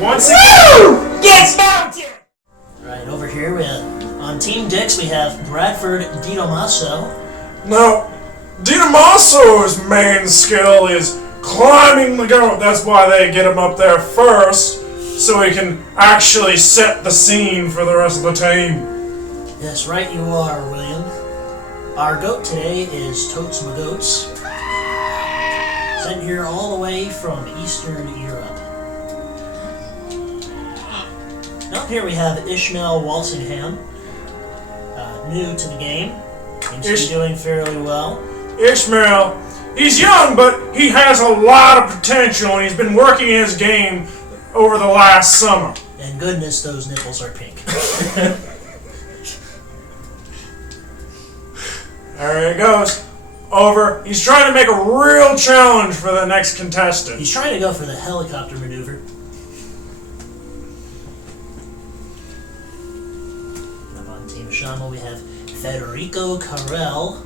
once again gets mounted! Right, over here on Team Dix we have Bradford DiTomaso. Now, DiTomaso's main skill is climbing the goat. That's why they get him up there first, so he can actually set the scene for the rest of the team. Yes, right you are, William. Our goat today is Totes My Goats, sent here all the way from Eastern Europe. Now up here we have Ishmael Walsingham, new to the game. Seems to be doing fairly well. Ishmael, he's young, but he has a lot of potential, and he's been working his game over the last summer. And goodness, those nipples are pink. There he goes. Over. He's trying to make a real challenge for the next contestant. He's trying to go for the helicopter maneuver. Up on Team Mashama we have Federico Carrel.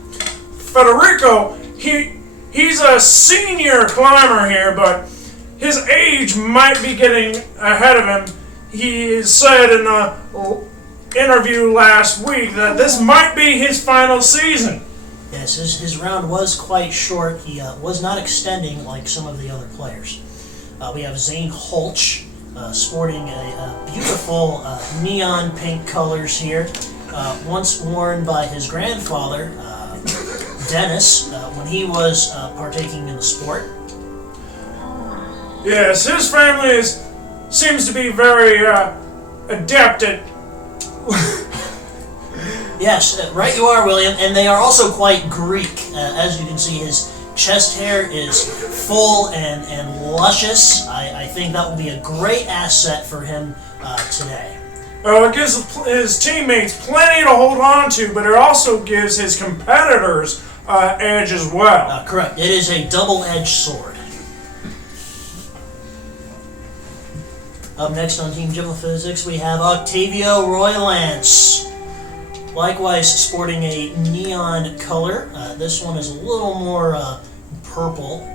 Federico, he's a senior climber here, but his age might be getting ahead of him. He said in an interview last week that this might be his final season. Yes, his round was quite short. He was not extending like some of the other players. We have Zane Holch sporting a beautiful neon pink colors here, once worn by his grandfather, Dennis, when he was partaking in the sport. Yes, his family seems to be very adept at... Yes, right you are, William, and they are also quite Greek. As you can see, his chest hair is full and luscious. I think that will be a great asset for him today. It gives his teammates plenty to hold on to, but it also gives his competitors edge as well. Correct. It is a double-edged sword. Up next on Team Physics, we have Octavio Roylance. Likewise, sporting a neon color. This one is a little more purple.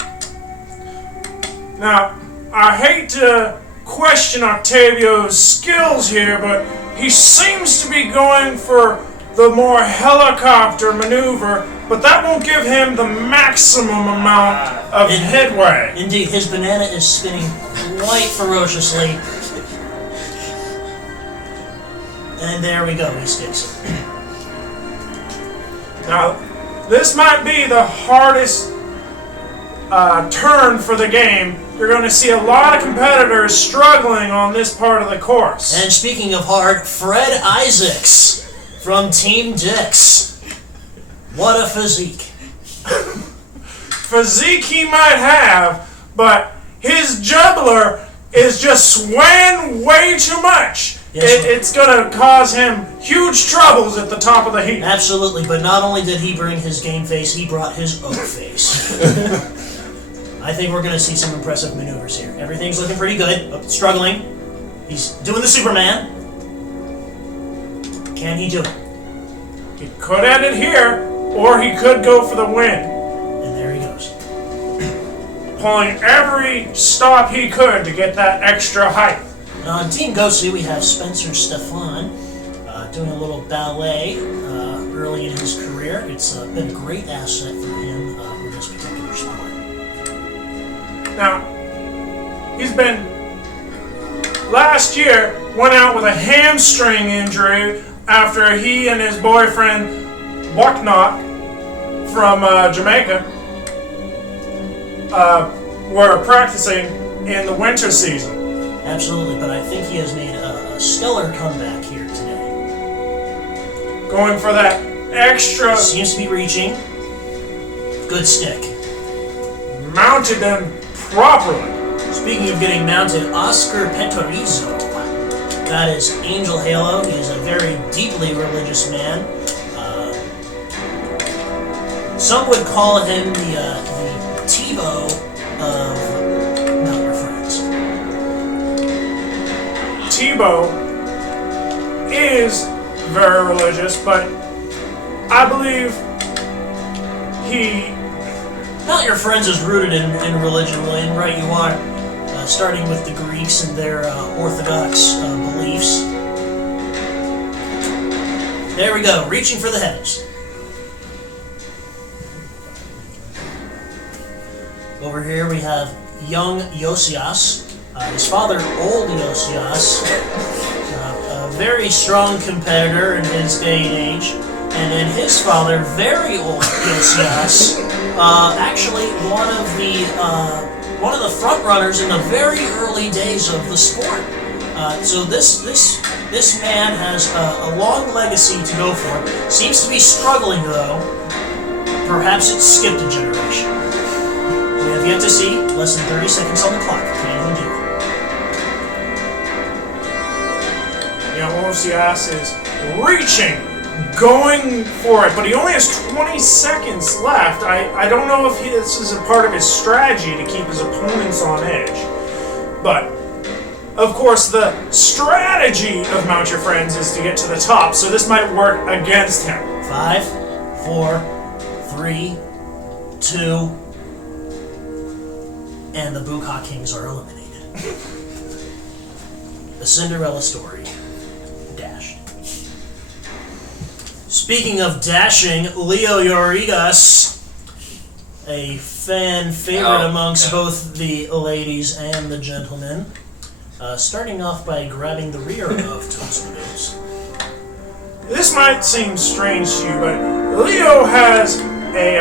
Now, I hate to question Octavio's skills here, but he seems to be going for the more helicopter maneuver, but that won't give him the maximum amount of headway. Indeed, his banana is spinning quite ferociously. And there we go, he sticks. Now, this might be the hardest turn for the game. You're going to see a lot of competitors struggling on this part of the course. And speaking of hard, Fred Isaacs from Team Dix. What a physique. Physique he might have, but his juggler is just swaying way too much. Yes, it's going to cause him huge troubles at the top of the heap. Absolutely, but not only did he bring his game face, he brought his oak face. I think we're going to see some impressive maneuvers here. Everything's looking pretty good. Struggling. He's doing the Superman. Can he do it? He could end it here, or he could go for the win. And there he goes. Pulling every stop he could to get that extra height. On Team Ghostly, we have Spencer Stefan doing a little ballet early in his career. It's been a great asset for him with this particular sport. Now, he's been, last year, went out with a hamstring injury after he and his boyfriend, Whatnot, from Jamaica, were practicing in the winter season. Absolutely, but I think he has made a stellar comeback here today. Going for that extra... Seems to be reaching. Good stick. Mounted them properly. Speaking of getting mounted, Oscar Petorizo. That is Angel Halo. He is a very deeply religious man. Some would call him the Tebow of Not Your Friends. Tebow is very religious, but I believe he... Not Your Friends is rooted in religion, William. Right, you are. starting with the Greeks and their orthodox beliefs. There we go, reaching for the heavens. Over here we have young Josias. His father, old Josias, a very strong competitor in his day and age. And then his father, very old Josias, actually one of the front runners in the very early days of the sport. So this man has a long legacy to go for. Seems to be struggling though. Perhaps it's skipped a generation. We have yet to see. Less than 30 seconds on the clock. Can't even do it. Josias is reaching, going for it, but he only has 20 seconds left. I don't know if this is a part of his strategy to keep his opponents on edge. But, of course, the strategy of Mount Your Friends is to get to the top, so this might work against him. 5, 4, 3, 2, and the Bukha Kings are eliminated. The Cinderella story. Dashed. Speaking of dashing, Leo Yorigas, a fan favorite amongst both the ladies and the gentlemen, starting off by grabbing the rear of Toast. This might seem strange to you, but Leo has a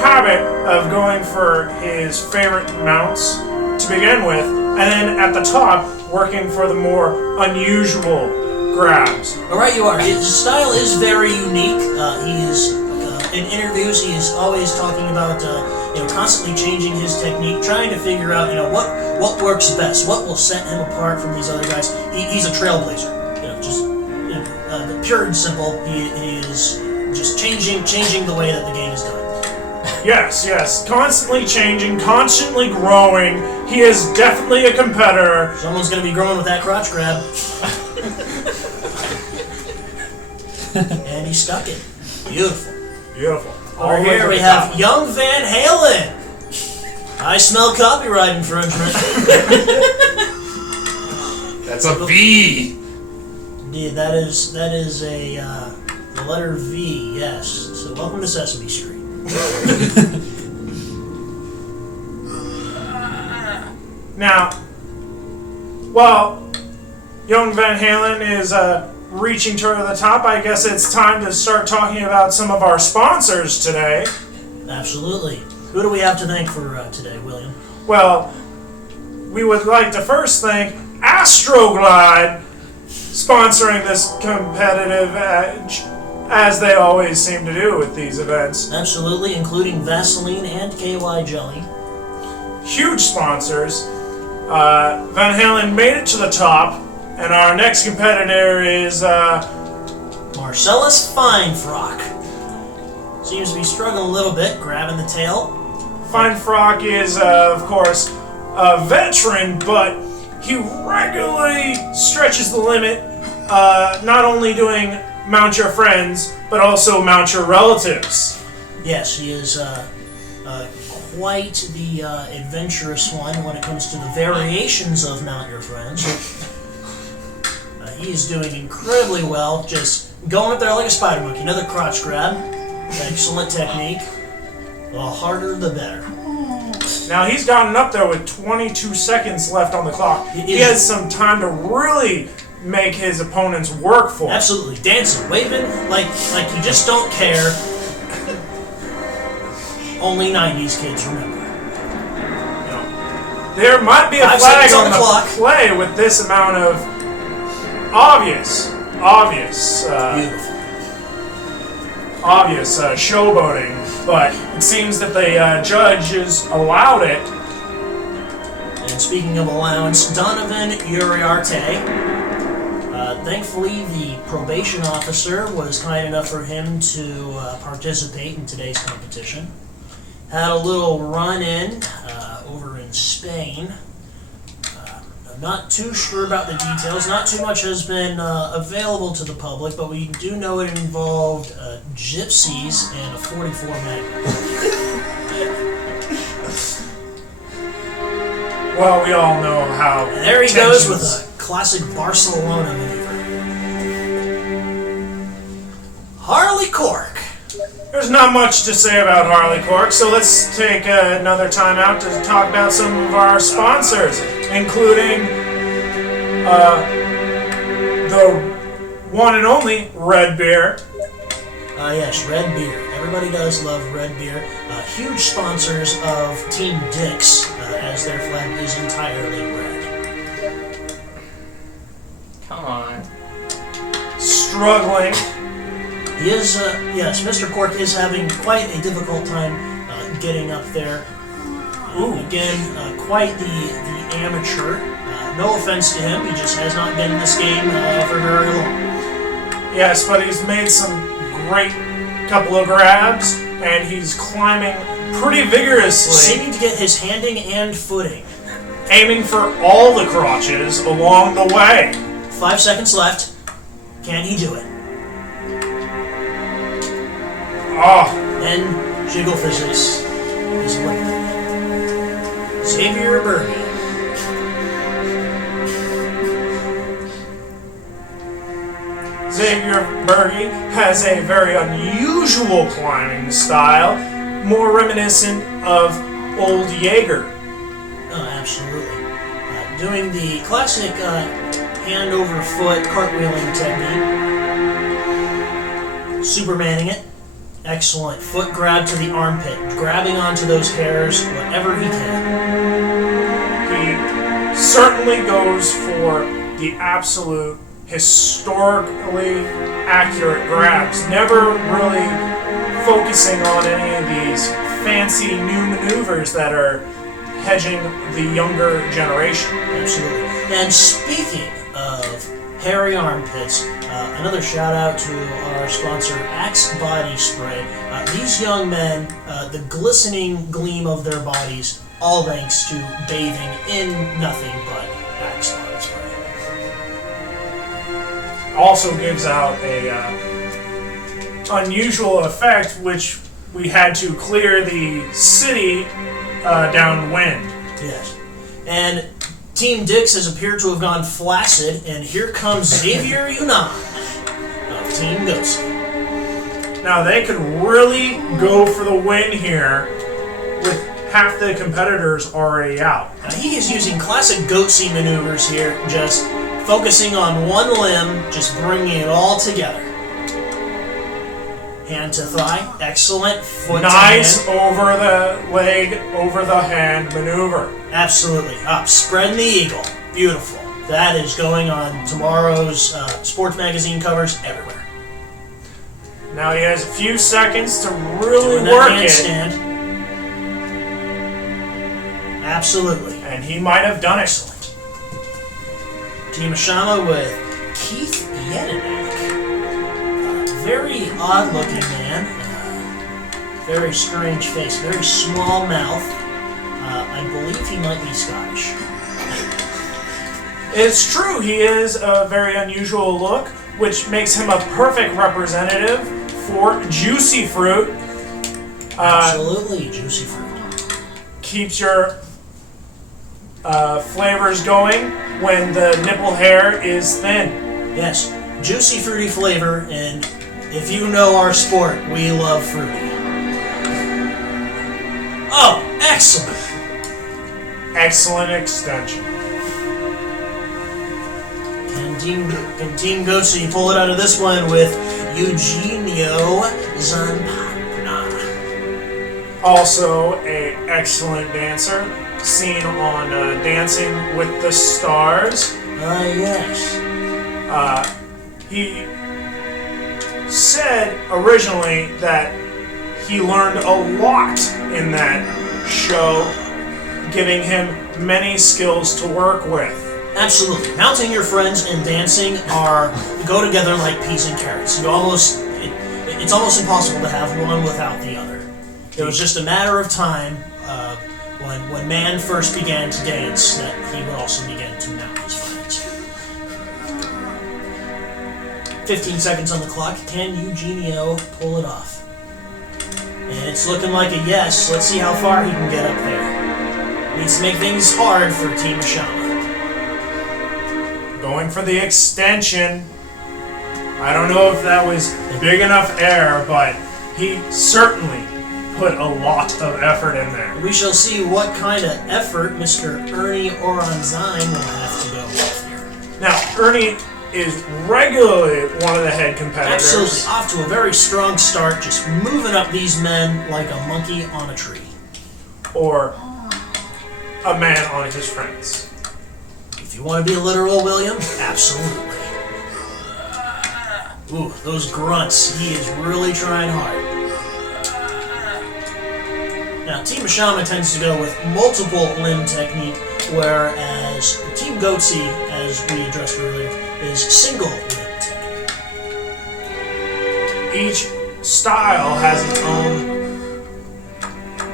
habit of going for his favorite mounts to begin with, and then at the top, working for the more unusual grabs. Alright, you are. His style is very unique. In interviews, he's always talking about, constantly changing his technique, trying to figure out, what works best, what will set him apart from these other guys. He's a trailblazer. Pure and simple. He is just changing the way that the game is done. Yes. Constantly changing, constantly growing. He is definitely a competitor. Someone's going to be growing with that crotch grab. And he stuck it. Beautiful. Over here we have young Van Halen. I smell copyright infringement. That's a V. Indeed, that is the letter V. Yes. So welcome to Sesame Street. Now, while young Van Halen is reaching toward the top, I guess it's time to start talking about some of our sponsors today. Absolutely. Who do we have to thank for today, William? Well, we would like to first thank Astroglide, sponsoring this competitive edge, as they always seem to do with these events. Absolutely, including Vaseline and KY Jelly. Huge sponsors. Van Halen made it to the top, and our next competitor is Marcellus Finefrock. Seems to be struggling a little bit, grabbing the tail. Finefrock is, of course, a veteran, but he regularly stretches the limit, not only doing Mount Your Friends, but also Mount Your Relatives. Yes, he is quite the adventurous one when it comes to the variations of Mount Your Friends. He is doing incredibly well, just going up there like a spider monkey. Another crotch grab. Excellent technique. The harder, the better. Now, he's gotten up there with 22 seconds left on the clock. He has some time to really make his opponents work for him. Absolutely. Dancing, waving, like you just don't care. Only 90s kids remember. There might be a flag on the play with this amount of obvious showboating, but it seems that the judges allowed it. And speaking of allowance, Donovan Uriarte. Thankfully, the probation officer was kind enough for him to participate in today's competition. Had a little run-in over in Spain. I'm not too sure about the details. Not too much has been available to the public, but we do know it involved gypsies and a 44 Magnum. Well, we all know how. And there he goes with a classic Barcelona maneuver. Harley Cork. There's not much to say about Harley Cork, so let's take another time out to talk about some of our sponsors, including the one and only Red Beer. Yes, Red Beer. Everybody does love Red Beer. Huge sponsors of Team Dix, as their flag is entirely red. Come on. Struggling. He is, yes, Mr. Cork is having quite a difficult time getting up there. Again, quite the amateur. No offense to him, he just has not been in this game for very long. Yes, but he's made some great couple of grabs, and he's climbing pretty vigorously. Seeming to get his handing and footing. Aiming for all the crotches along the way. 5 seconds left. Can he do it? Oh, Then jiggle physics is eliminated. Xavier Berge. Xavier Berge has a very unusual climbing style, more reminiscent of old Jaeger. Oh, absolutely. Doing the classic hand over foot cartwheeling technique. Supermaning it. Excellent. Foot grab to the armpit. Grabbing onto those hairs whatever he can. He certainly goes for the absolute historically accurate grabs, never really focusing on any of these fancy new maneuvers that are hedging the younger generation. Absolutely. And speaking of hairy armpits, another shout out to our sponsor, Axe Body Spray. These young men, the glistening gleam of their bodies, all thanks to bathing in nothing but Axe Body Spray. Also gives out a unusual effect, which we had to clear the city downwind. Yes. And Team Dix has appeared to have gone flaccid, and here comes Xavier Yunnan of Team Ghost. Now they could really go for the win here with half the competitors already out. Now he is using classic Goatsy maneuvers here, just focusing on one limb, just bringing it all together. Hand to thigh, excellent. Foot Nice to hand. over the leg, over the hand maneuver. Absolutely. Up, spreading the eagle. Beautiful. That is going on tomorrow's sports magazine covers everywhere. Now he has a few seconds to really Doing work that it, handstand. Absolutely. and he might have done it. Team Mashama with Keith Yedinak. Very odd-looking man. Very strange face. Very small mouth. I believe he might be Scottish. It's true, he is a very unusual look, which makes him a perfect representative for Juicy Fruit. Absolutely, Juicy Fruit. Keeps your flavors going when the nipple hair is thin. Yes, juicy, fruity flavor, and if you know our sport, we love fruity. Oh, excellent! Excellent extension. Can Team Goatsy pull it out of this one with Eugenio Zampagna? Also a excellent dancer, seen on Dancing with the Stars. Yes. He said originally that he learned a lot in that show, giving him many skills to work with. Absolutely. Mounting your friends and dancing go together like peas and carrots. It's almost impossible to have one without the other. It was just a matter of time when man first began to dance that he would also begin to mount his friends. 15 seconds on the clock. Can Eugenio pull it off? And it's looking like a yes. Let's see how far he can get up there. We needs to make things hard for Team Mashama. Going for the extension. I don't know if that was big enough air, but he certainly put a lot of effort in there. We shall see what kind of effort Mr. Ernie Oranzine will have to go with here. Now, Ernie is regularly one of the head competitors. Absolutely, off to a very strong start, just moving up these men like a monkey on a tree. Or a man on his friends. If you want to be literal, William, absolutely. Ooh, those grunts. He is really trying hard. Now, Team Mashama tends to go with multiple limb technique, whereas Team Goatsy, as we addressed earlier, is single limb technique. Each style has its own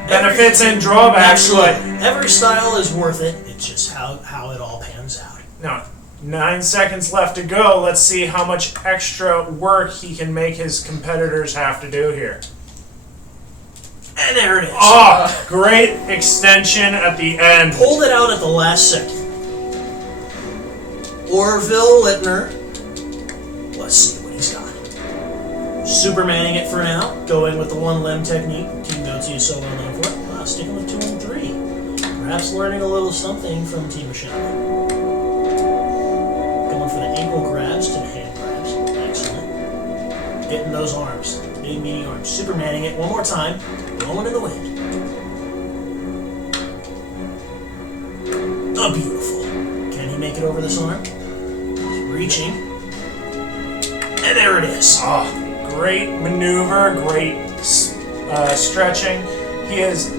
benefits and drawbacks. Absolutely. Every style is worth it. It's just how it all pans out. Now, 9 seconds left to go. Let's see how much extra work he can make his competitors have to do here. And there it is. Oh, great extension at the end. Pulled it out at the last second. Orville Littner. Let's see what he's got. Supermaning it for now. Going with the one limb technique. Team Goatsy is so well known for it. Sticking with 2 and 3. Perhaps learning a little something from Team Mashama. Going for the ankle grabs to the hand grabs. Excellent. Getting those arms. Big meaty arms. Supermaning it one more time. Blowing in the wind. Oh, beautiful. Can he make it over this arm? He's reaching. And there it is. Oh, great maneuver, great stretching. He has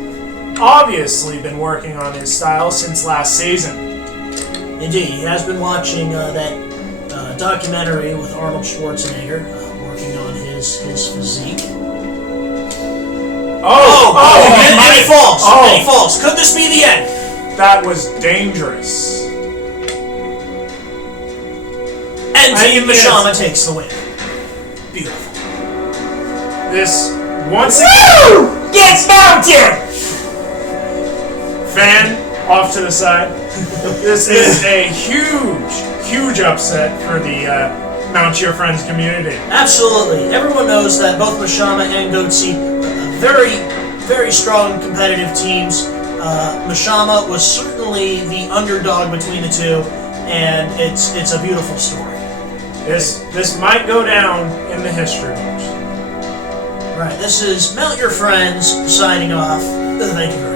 obviously been working on his style since last season. Indeed, he has been watching that documentary with Arnold Schwarzenegger, working on his physique. And he falls. Oh. And he falls. Could this be the end? That was dangerous. And Team Mashama takes the win. Beautiful. This once again gets mounted! fan off to the side. This is a huge upset for the Mount Your Friends community. Absolutely. Everyone knows that both Mashama and Goatsy are very, very strong competitive teams. Mashama was certainly the underdog between the two, and it's a beautiful story. This might go down in the history books. Right, this is Mount Your Friends signing off. Thank you very much.